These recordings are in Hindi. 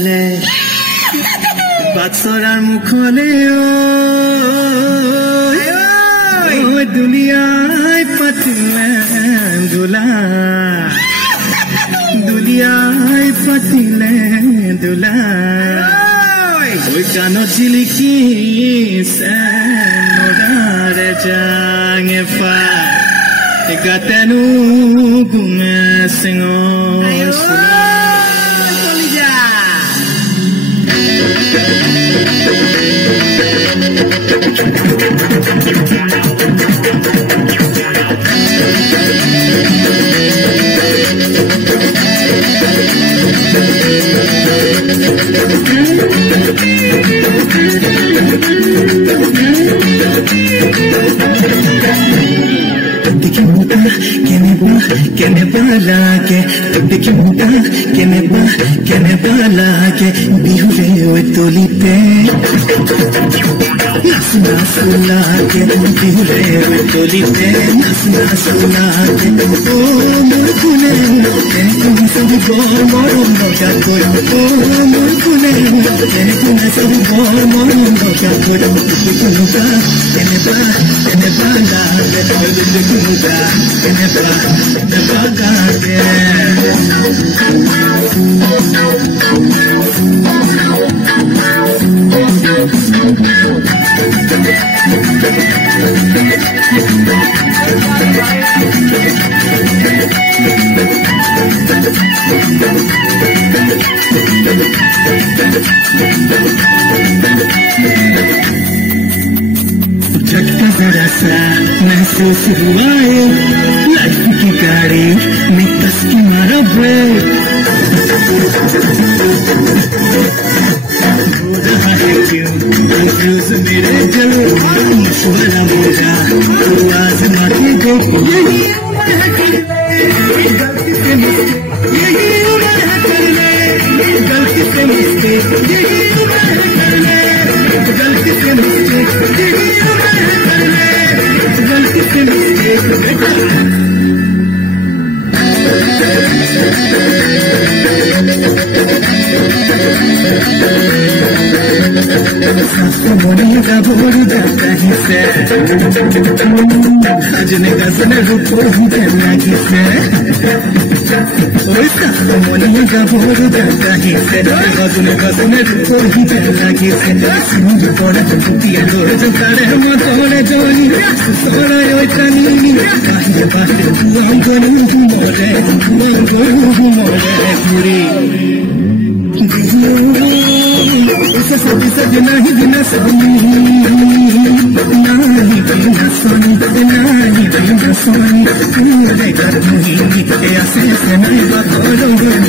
চালে বাক্সরার মুখলে দুনিয়ায় পাতিলে দোলা দুনিয়ায় পাতিলে দোলা ওই কানো চিলিকি মোরারে জাঙে পা gatanu gume singo solija देखी मुटा केने बाला के देखी मुटा केने बाला के बिहुरे ओए तोलीते नसना सुना के बिहुरे ओए तोलीते नसना सुना के ओ मुरकुने तेने कुने सब बोल मोरो मोका कोई ओ मुरकुने तेने कुने सब बोल मोरो मोका कोई देखी मुटा केने बाला के देखी मुटा केने बाला के झटका जरा सा महसूस हुआ है लाइफ की गाड़ी में कस की मारा ब्रेक हो रहा है क्यों कंफ्यूज मेरे दिल मशवरा मेरा तो आजमा के देखो यही उम्र है गलती से मिस्टेक यही उम्र है करने गलती से मिस्टेक यही उम्र है करने गलती से मिस्टेक यही उम्र है करने गलती से मिस्टेक मोनी का भोर जाता ही से सजने का सन रुको ही जाना ही से मोनी का भोर जाता ही से सजने का सन रुको ही जाना ही से मुझे थोड़ा चुपिया थोड़ा चुकारे हम थोड़े जोनी थोड़ा यो चनी बाहर बाहर हम करूँ मोरे पूरी सजना ही बिना सोनी नहीं बिना सोनी नहीं बिना सोनी पूरे गर्मी ऐसे से नहीं बातों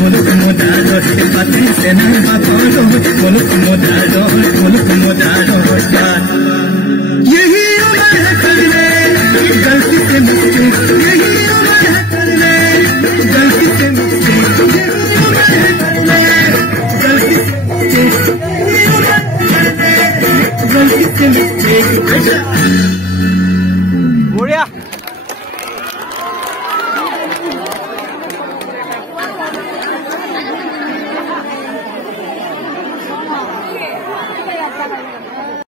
मुल्क मोदारो बातें से नहीं बातों मुल्क मोदारो यही उम्र है करने गलती से मिस्टेक